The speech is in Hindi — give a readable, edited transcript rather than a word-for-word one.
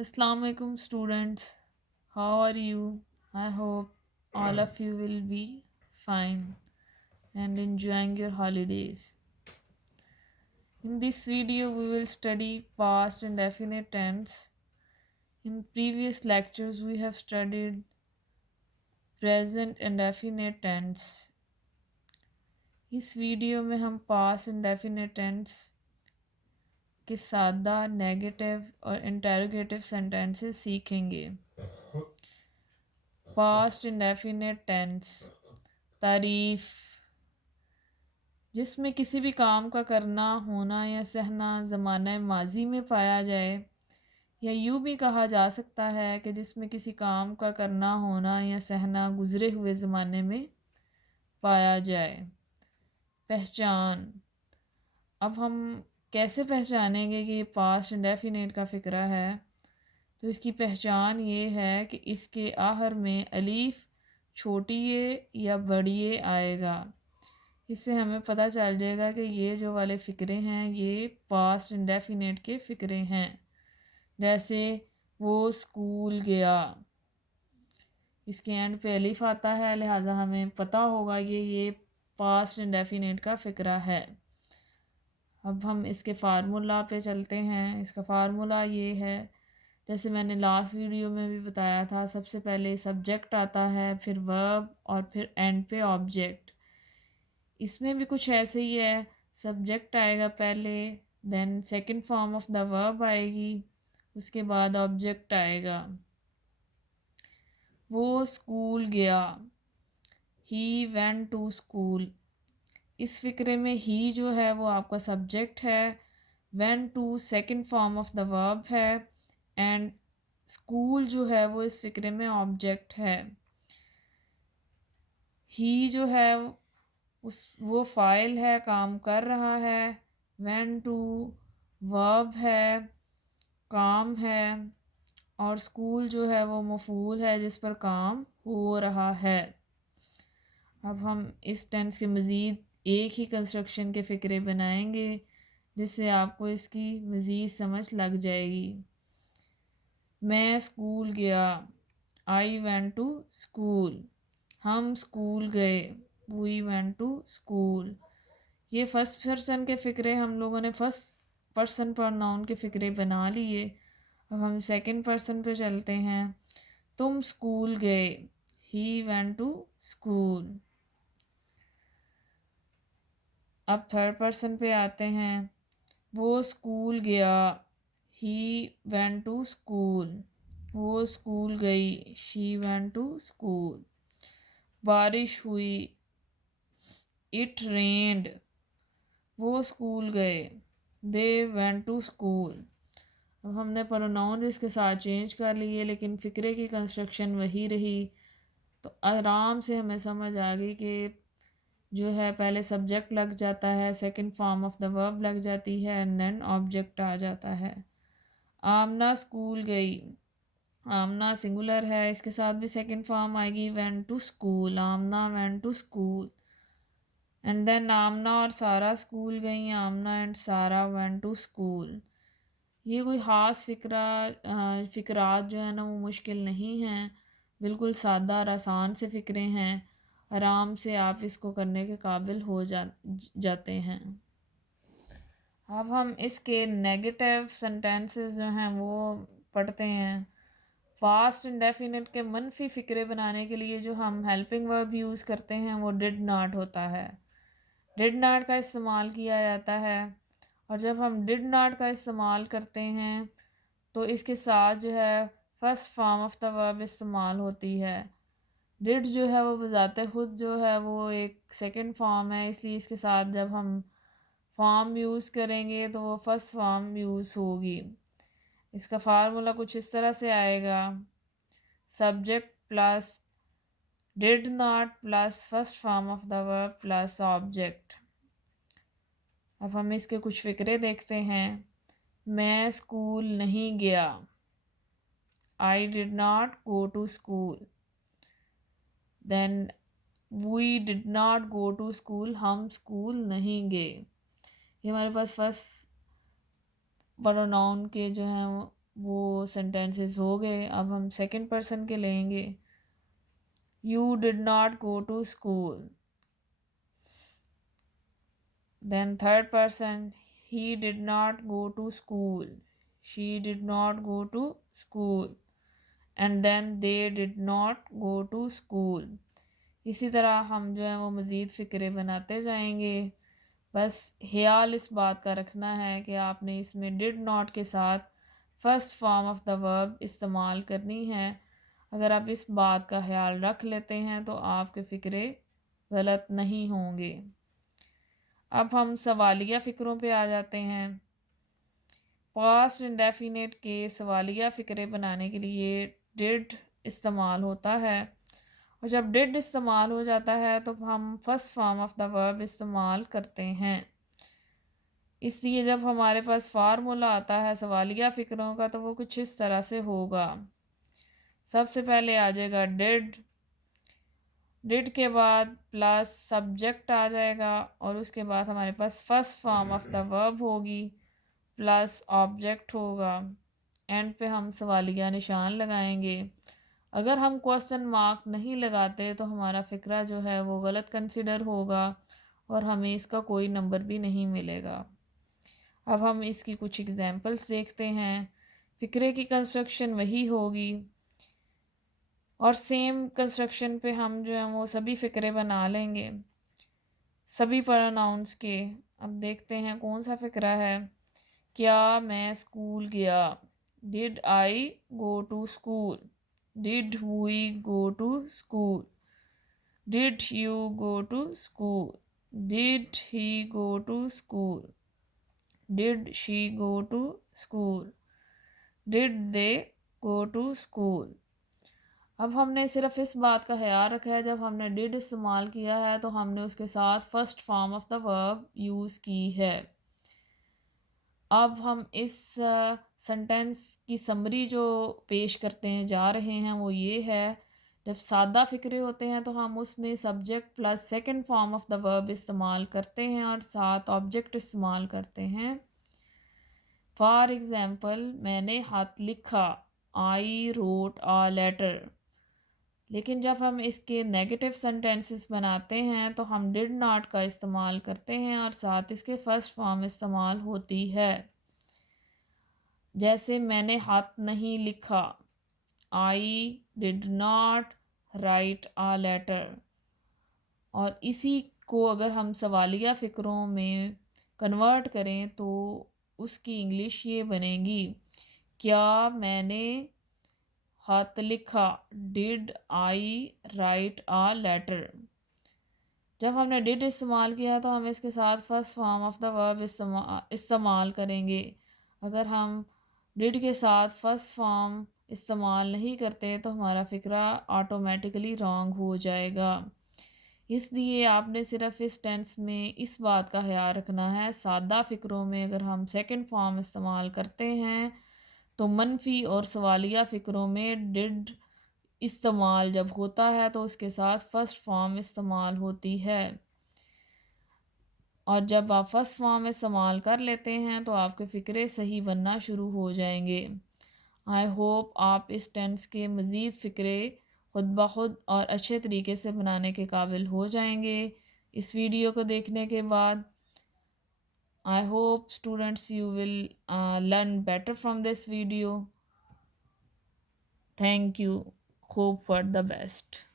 Assalamu alaikum students. How are you? I hope all of you will be fine and enjoying your holidays. In this video we will study past and definite tense. In previous lectures we have studied present and definite tense. इस वीडियो में हम past and definite tense के सादा नेगेटिव और इंटेरोगेटिव सेंटेंसेस सीखेंगे। पास्ट इंडेफिनिट टेंस तारीफ, जिसमें किसी भी काम का करना, होना या सहना ज़माना माजी में पाया जाए, या यूँ भी कहा जा सकता है कि जिसमें किसी काम का करना, होना या सहना गुज़रे हुए ज़माने में पाया जाए। पहचान, अब हम कैसे पहचानेंगे कि ये पास्ट इंडेफिनिट का फ़िक्रा है? तो इसकी पहचान ये है कि इसके आखिर में अलीफ छोटी ए या बड़ी ए आएगा। इससे हमें पता चल जाएगा कि ये जो वाले फ़िक्रे हैं ये पास्ट इंडेफिनिट के फ़िक्रे हैं। जैसे वो स्कूल गया, इसके एंड पे अलीफ आता है, लिहाजा हमें पता होगा ये पास्ट इंडेफिनिट का फ़िक्रा है। अब हम इसके फार्मूला पे चलते हैं। इसका फार्मूला ये है, जैसे मैंने लास्ट वीडियो में भी बताया था, सबसे पहले सब्जेक्ट आता है, फिर वर्ब और फिर एंड पे ऑब्जेक्ट। इसमें भी कुछ ऐसे ही है, सब्जेक्ट आएगा पहले, then second form of the verb आएगी, उसके बाद ऑब्जेक्ट आएगा। वो स्कूल गया, ही वेंट टू स्कूल। इस फिक्रे में ही जो है वो आपका सब्जेक्ट है, went to second form of the verb है, एंड स्कूल जो है वो इस फिक्रे में ऑब्जेक्ट है। ही जो है वो फ़ाइल है, काम कर रहा है। वेंट टू वर्ब है, काम है। और स्कूल जो है वो मफ़ूल है जिस पर काम हो रहा है। अब हम इस टेंस के मज़ीद एक ही कंस्ट्रक्शन के फ़िक्रे बनाएंगे जिससे आपको इसकी मज़ीद समझ लग जाएगी। मैं स्कूल गया, आई वेंट टू स्कूल। हम स्कूल गए, वी वेंट टू स्कूल। ये फर्स्ट पर्सन के फ़िक्रे हम लोगों ने फर्स्ट पर्सन प्रोनाउन के फ़िक्रे बना लिए। अब हम सेकंड पर्सन पे चलते हैं। तुम स्कूल गए, ही वेंट टू स्कूल। अब थर्ड पर्सन पे आते हैं। वो स्कूल गया, ही वेंट टू स्कूल। वो स्कूल गई, शी वेंट टू स्कूल। बारिश हुई, इट रेन्ड। वो स्कूल गए, दे वेंट टू स्कूल। अब हमने प्रोनाउन इसके साथ चेंज कर लिए, लेकिन फ़िक्रे की कंस्ट्रक्शन वही रही। तो आराम से हमें समझ आ गई कि जो है पहले सब्जेक्ट लग जाता है, second form of the verb लग जाती है, एंड देन ऑब्जेक्ट आ जाता है। आमना स्कूल गई, आमना सिंगुलर है, इसके साथ भी सेकंड फॉर्म आएगी, went to school. Amna went to school. And then Amna और सारा स्कूल गई, Amna and Sara went to school. ये कोई ख़ास फ़िक्रात जो है ना वो मुश्किल नहीं हैं, बिल्कुल सादा और आसान से फ़िक्रे हैं। आराम से आप इसको करने के काबिल हो जाते हैं। अब हम इसके नेगेटिव सेंटेंसेस जो हैं वो पढ़ते हैं। पास्ट इंडेफिनिट के मनफी फ़िक्रे बनाने के लिए जो हम हेल्पिंग वर्ब यूज़ करते हैं वो डिड नॉट होता है। डिड नॉट का इस्तेमाल किया जाता है, और जब हम डिड नॉट का इस्तेमाल करते हैं तो इसके साथ जो है first form of the verb इस्तेमाल होती है। डिड जो है वो बजाते खुद जो है वो एक सेकंड फॉर्म है, इसलिए इसके साथ जब हम फॉर्म यूज़ करेंगे तो वो फर्स्ट फॉर्म यूज़ होगी। इसका फार्मूला कुछ इस तरह से आएगा, subject plus did not plus first form of the verb plus object. अब हम इसके कुछ फ़िक्रे देखते हैं। मैं स्कूल नहीं गया, I did not go to school. Then we did not go to school, हम स्कूल नहीं गए। ये हमारे पास फर्स्ट प्रोनाउन के जो हैं वो सेंटेंसेस हो गए। अब हम सेकंड पर्सन के लेंगे। You did not go to school. Then third person, he did not go to school, she did not go to school, and then they did not go to school। इसी तरह हम जो है वो मज़ीद फ़िक्रे बनाते जाएंगे। बस ख्याल इस बात का रखना है कि आपने इसमें डिड नॉट के साथ first form of the verb इस्तेमाल करनी है। अगर आप इस बात का ख्याल रख लेते हैं तो आपके फ़िक्रे गलत नहीं होंगे। अब हम सवालिया फ़िक्रों पे आ जाते हैं। पास्ट इंडेफिनेट के सवालिया फ़िक्रे बनाने के लिए डिड इस्तेमाल होता है, और जब डिड इस्तेमाल हो जाता है तो हम first form of the verb इस्तेमाल करते हैं। इसलिए जब हमारे पास फार्मूला आता है सवालिया फ़िक्रों का तो वो कुछ इस तरह से होगा। सबसे पहले आ जाएगा डिड, डिड के बाद प्लस सब्जेक्ट आ जाएगा, और उसके बाद हमारे पास first form of the verb होगी प्लस ऑब्जेक्ट होगा। एंड पे हम सवालिया निशान लगाएंगे। अगर हम क्वेश्चन मार्क नहीं लगाते तो हमारा फ़िक्रा जो है वो गलत कंसिडर होगा और हमें इसका कोई नंबर भी नहीं मिलेगा। अब हम इसकी कुछ एग्जांपल्स देखते हैं। फ़िक्रे की कंस्ट्रक्शन वही होगी और सेम कंस्ट्रक्शन पे हम जो है वो सभी फ़िक्रे बना लेंगे सभी प्रोनाउंस के। अब देखते हैं कौन सा फ़िक्रा है। क्या मैं स्कूल गया? Did I go to school? Did we go to school? Did you go to school? Did he go to school? Did she go to school? Did they go to school? अब हमने सिर्फ इस बात का ख्याल रखा है, जब हमने डिड इस्तेमाल किया है तो हमने उसके साथ first form of the verb use की है। अब हम इस सेंटेंस की समरी जो पेश करते हैं जा रहे हैं वो ये है। जब सादा फ़िक्रे होते हैं तो हम उसमें subject plus second form of the verb इस्तेमाल करते हैं और साथ ऑब्जेक्ट इस्तेमाल करते हैं। फॉर एग्ज़ाम्पल, मैंने हाथ लिखा, आई रोट अ लेटर। लेकिन जब हम इसके नेगेटिव सेंटेंसेस बनाते हैं तो हम डिड नॉट का इस्तेमाल करते हैं और साथ इसके फर्स्ट फॉर्म इस्तेमाल होती है। जैसे मैंने हाथ नहीं लिखा, I did not write a letter. और इसी को अगर हम सवालिया फ़िक्रों में कन्वर्ट करें तो उसकी इंग्लिश ये बनेगी, क्या मैंने हाथ लिखा? Did I write a letter. जब हमने डिड इस्तेमाल किया तो हम इसके साथ first form of the verb इस्तेमाल करेंगे। अगर हम डिड के साथ फर्स्ट फॉर्म इस्तेमाल नहीं करते तो हमारा फ़िक्रा ऑटोमेटिकली रॉन्ग हो जाएगा। इसलिए आपने सिर्फ इस टेंस में इस बात का ख्याल रखना है, सादा फ़िक्रों में अगर हम सेकंड फॉर्म इस्तेमाल करते हैं तो मनफी और सवालिया फ़िक्रों में डिड इस्तेमाल जब होता है तो उसके साथ फर्स्ट फॉर्म इस्तेमाल होती है। और जब आप फर्स्ट फॉर्म इस्तेमाल कर लेते हैं तो आपके फ़िक्रे सही बनना शुरू हो जाएंगे। आई होप आप इस टेंस के मज़ीद फ़िक्रे खुद ब खुद और अच्छे तरीके से बनाने के काबिल हो जाएंगे इस वीडियो को देखने के बाद। I hope students you will learn better from this video. Thank you. Hope for the best.